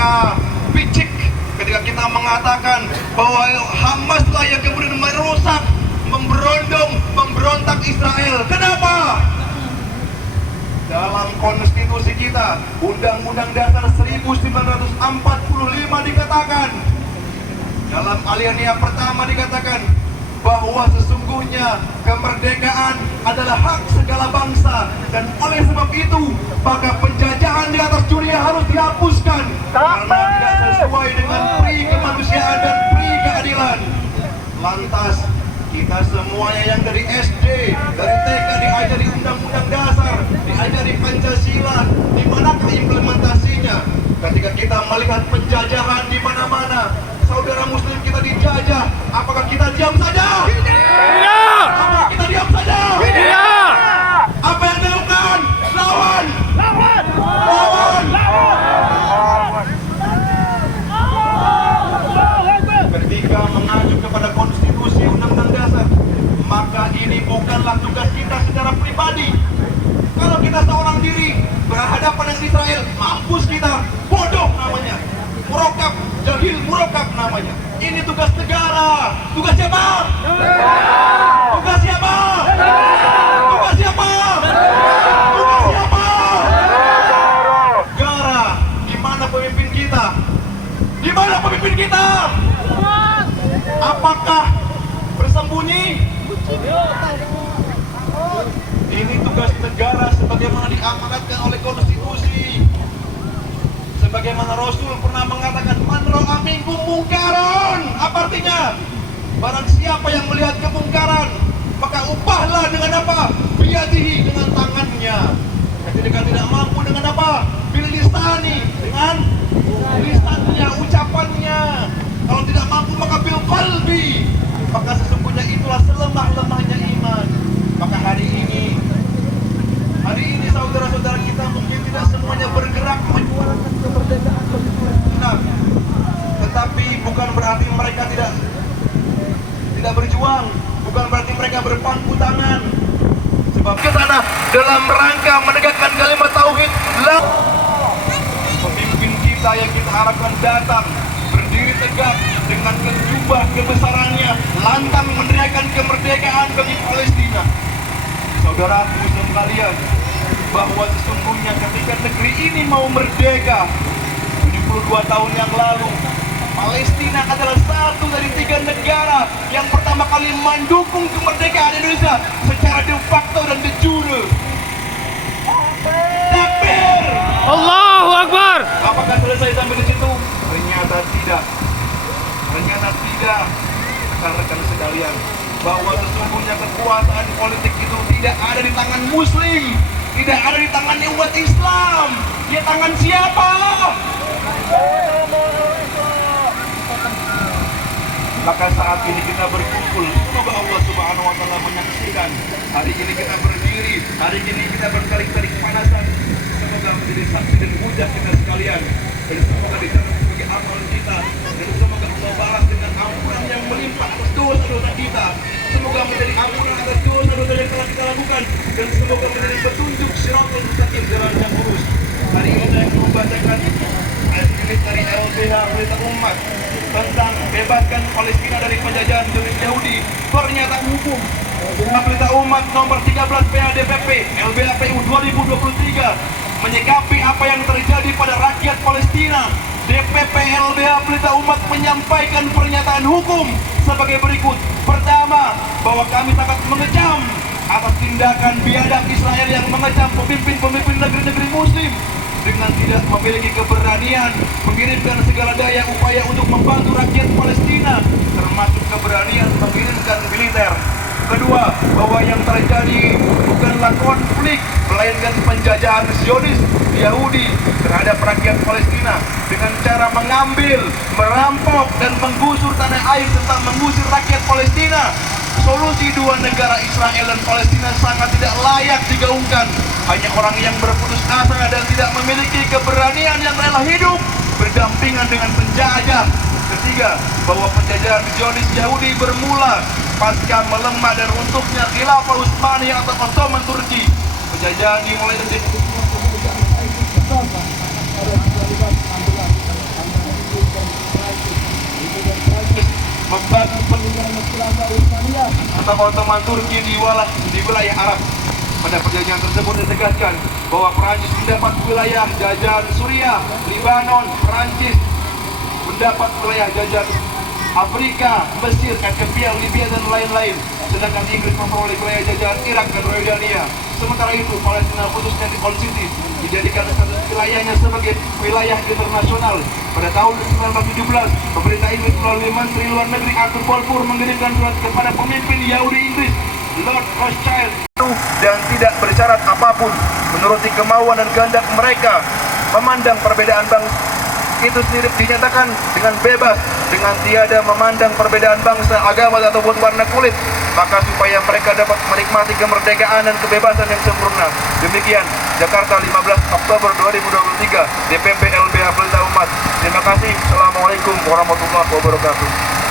Maka picik ketika kita mengatakan bahwa Hamas lah yang kemudian merusak, memberontak Israel. Kenapa? Dalam konstitusi kita, Undang-Undang Dasar 1945 dikatakan, dalam alinea pertama dikatakan bahwa sesungguhnya kemerdekaan adalah hak segala bangsa, dan oleh sebab itu maka penjajahan di atas dunia harus dihapuskan karena tidak sesuai dengan pri kemanusiaan dan pri keadilan. Lantas kita semuanya yang dari SD, dari TK diajari Undang-Undang Dasar, diajari Pancasila, di manakah implementasinya? Ketika kita melihat penjajahan di mana-mana, saudara Muslim kita dijajah, apakah kita diam saja? Tidak! Apakah kita diam saja? Tidak! Apa yang dilakukan? Lawan! Lawan! Lawan! Ketika mengacu kepada konstitusi Undang-Undang Dasar, maka ini bukanlah tugas kita secara pribadi. Kalau kita seorang diri berhadapan dengan Israel, mampus kita, bodoh namanya, murokab, jahil murokab namanya. Ini tugas negara. Tugas siapa? Tugas siapa? Tugas siapa? Tugas siapa? Negara. Di mana pemimpin kita? Di mana pemimpin kita? Apakah bersembunyi? Ini tugas negara sebagaimana diamanatkan oleh konstitusi. Sebagaimana Rasul pernah mengatakan, man ra'a minkum mungkaron. Apa artinya? Barang siapa yang melihat kemungkaran, maka ubahlah dengan apa? Biyadihi, dengan tangannya. Ketika tidak mampu, dengan apa? Bil lisani, dengan lisannya, ucapannya. Kalau tidak mampu, maka bil qalbi. Maka sesungguhnya itulah selemah-lemahnya iman. Maka hari ini saudara-saudara kita mungkin tidak semuanya bergerak menyuarakan kemerdekaan bagi Palestina, tetapi bukan berarti mereka tidak berjuang, bukan berarti mereka berpangku tangan. Sebab ke sana dalam rangka menegakkan kalimat tauhid. Pemimpin kita yang kita harapkan datang berdiri tegak dengan kejubah kebesarannya, lantang meneriakan kemerdekaan bagi Palestina. Saudaraku sekalian, bahwa sesungguhnya ketika negeri ini mau merdeka 72 tahun yang lalu, Palestina adalah satu dari 3 negara yang pertama kali mendukung kemerdekaan Indonesia secara de facto dan de jure. Takbir! Allahu Akbar! Apakah selesai sampai di situ? Ternyata tidak. Ternyata tidak. Rekan-rekan sekalian, bahwa sesungguhnya kekuasaan politik itu tidak ada di tangan Muslim, tidak ada di tangannya umat Islam. Di tangan siapa? Maka saat ini kita berkumpul, semoga Allah Subhanahu wa Ta'ala menyaksikan. Hari ini kita berdiri, hari ini kita berkali-kali kepanasan. Semoga menjadi saksi dan hujah kita sekalian, dan semoga dicatat sebagai amal kita, dan semoga Allah balas dengan ampunan yang melimpah atas dosa-dosa kita. Semoga menjadi ampunan atas dosa-dosa yang telah kita lakukan, dan semoga menjadi petunjuk siratal mustaqim, jalan yang lurus. Hari ini saya akan membacakan ayat dari LBH Pelita Umat tentang bebaskan Palestina dari penjajahan Zionis Yahudi. Pernyataan hukum Pelita Umat nomor 13 PADPP LBHPU 2023 menyikapi apa yang terjadi pada rakyat Palestina. DPP LBH Pelita Umat menyampaikan pernyataan hukum sebagai berikut. Pertama, bahwa kami sangat mengecam atas tindakan biadab Israel yang mengecam pemimpin-pemimpin negeri-negeri Muslim dengan tidak memiliki keberanian mengirimkan segala daya upaya untuk membantu rakyat Palestina, termasuk keberanian mengirimkan militer. Kedua, bahwa yang terjadi bukanlah konflik, melainkan penjajahan Zionis Yahudi terhadap rakyat Palestina dengan cara mengambil, merampok, dan menggusur tanah air serta mengusir rakyat Palestina. Solusi 2 negara Israel dan Palestina sangat tidak layak digaungkan. Hanya orang yang berputus asa dan tidak memiliki keberanian yang rela hidup berdampingan dengan penjajah. Ketiga, bahwa penjajahan Zionis Yahudi bermula pasca melemah dan runtuhnya Khilafah Utsmaniyah atau Ottoman Turki. Penjajahan dimulai dari bagi peninggalan Khilafah Utsmaniyah atau Ottoman Turki di wilayah Arab. Pada perjanjian tersebut ditegaskan bahwa Perancis mendapat wilayah jajahan Suriah, Libanon, Perancis mendapat wilayah jajahan Afrika, Mesir, Ethiopia, Libya dan lain-lain. Sedangkan Inggris memperoleh wilayah jajahan Irak dan Yordania. Sementara itu, Palestina khususnya di Old City dijadikan status wilayahnya sebagai wilayah internasional. Pada tahun 1917, pemerintah Inggris melalui Menteri Luar Negeri Arthur Balfour mengirimkan surat kepada pemimpin Yahudi Inggris, Lord Rothschild, dan tidak bersyarat apapun, menuruti kemauan dan kehendak mereka, memandang perbedaan bangsa itu sendiri dinyatakan dengan bebas, dengan tiada memandang perbedaan bangsa, agama ataupun warna kulit, maka supaya mereka dapat menikmati kemerdekaan dan kebebasan yang sempurna. Demikian, Jakarta 15 Oktober 2023, DPP LBH Pelita Umat. Terima kasih. Assalamualaikum warahmatullahi wabarakatuh.